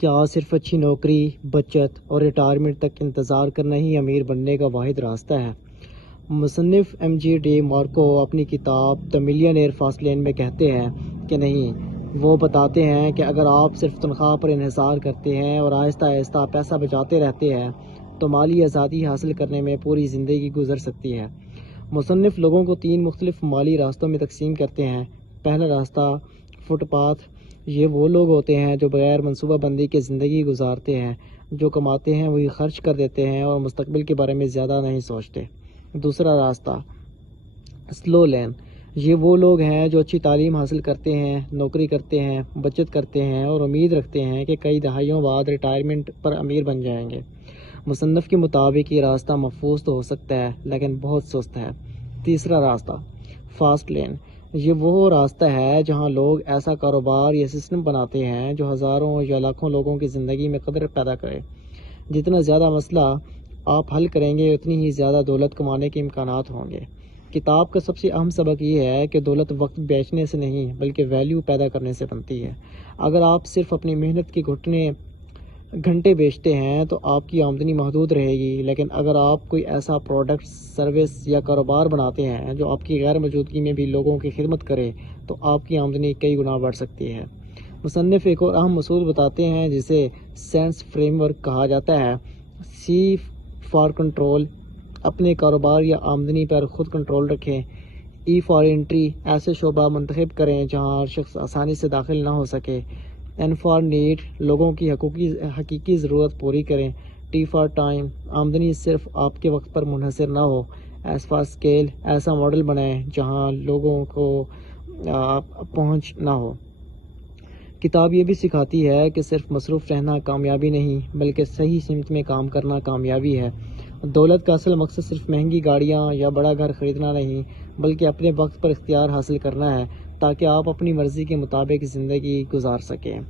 کیا صرف اچھی نوکری، بچت اور ریٹائرمنٹ تک انتظار کرنا ہی امیر بننے کا واحد راستہ ہے؟ مصنف ایم جی ڈی مارکو اپنی کتاب دی ملینئر فاسٹ لین میں کہتے ہیں کہ نہیں۔ وہ بتاتے ہیں کہ اگر آپ صرف تنخواہ پر انحصار کرتے ہیں اور آہستہ آہستہ پیسہ بچاتے رہتے ہیں تو مالی آزادی حاصل کرنے میں پوری زندگی گزر سکتی ہے۔ مصنف لوگوں کو 3 مختلف مالی راستوں میں تقسیم کرتے ہیں۔ پہلا راستہ فٹ پاتھ، یہ وہ لوگ ہوتے ہیں جو بغیر منصوبہ بندی کے زندگی گزارتے ہیں، جو کماتے ہیں وہی خرچ کر دیتے ہیں اور مستقبل کے بارے میں زیادہ نہیں سوچتے۔ دوسرا راستہ سلو لین، یہ وہ لوگ ہیں جو اچھی تعلیم حاصل کرتے ہیں، نوکری کرتے ہیں، بچت کرتے ہیں اور امید رکھتے ہیں کہ کئی دہائیوں بعد ریٹائرمنٹ پر امیر بن جائیں گے۔ مصنف کے مطابق یہ راستہ محفوظ تو ہو سکتا ہے لیکن بہت سست ہے۔ تیسرا راستہ فاسٹ لین، یہ وہ راستہ ہے جہاں لوگ ایسا کاروبار یا سسٹم بناتے ہیں جو ہزاروں یا لاکھوں لوگوں کی زندگی میں قدر پیدا کرے۔ جتنا زیادہ مسئلہ آپ حل کریں گے اتنی ہی زیادہ دولت کمانے کے امکانات ہوں گے۔ کتاب کا سب سے اہم سبق یہ ہے کہ دولت وقت بیچنے سے نہیں بلکہ ویلیو پیدا کرنے سے بنتی ہے۔ اگر آپ صرف اپنی محنت کے گھنٹے بیچتے ہیں تو آپ کی آمدنی محدود رہے گی، لیکن اگر آپ کوئی ایسا پروڈکٹ، سروس یا کاروبار بناتے ہیں جو آپ کی غیر موجودگی میں بھی لوگوں کی خدمت کرے تو آپ کی آمدنی کئی گنا بڑھ سکتی ہے۔ مصنف ایک اور اہم اصول بتاتے ہیں جسے سینس فریم ورک کہا جاتا ہے۔ سی فار کنٹرول، اپنے کاروبار یا آمدنی پر خود کنٹرول رکھیں۔ ای فار انٹری، ایسے شعبہ منتخب کریں جہاں ہر شخص آسانی سے داخل نہ ہو سکے۔ این فار نیڈ، لوگوں کی حقیقی ضرورت پوری کریں۔ ٹی فار ٹائم، آمدنی صرف آپ کے وقت پر منحصر نہ ہو۔ ایس فار اسکیل، ایسا ماڈل بنائیں جہاں لوگوں کو پہنچ نہ ہو۔ کتاب یہ بھی سکھاتی ہے کہ صرف مصروف رہنا کامیابی نہیں بلکہ صحیح سمت میں کام کرنا کامیابی ہے۔ دولت کا اصل مقصد صرف مہنگی گاڑیاں یا بڑا گھر خریدنا نہیں بلکہ اپنے وقت پر اختیار حاصل کرنا ہے تاکہ آپ اپنی مرضی کے مطابق زندگی گزار سکیں۔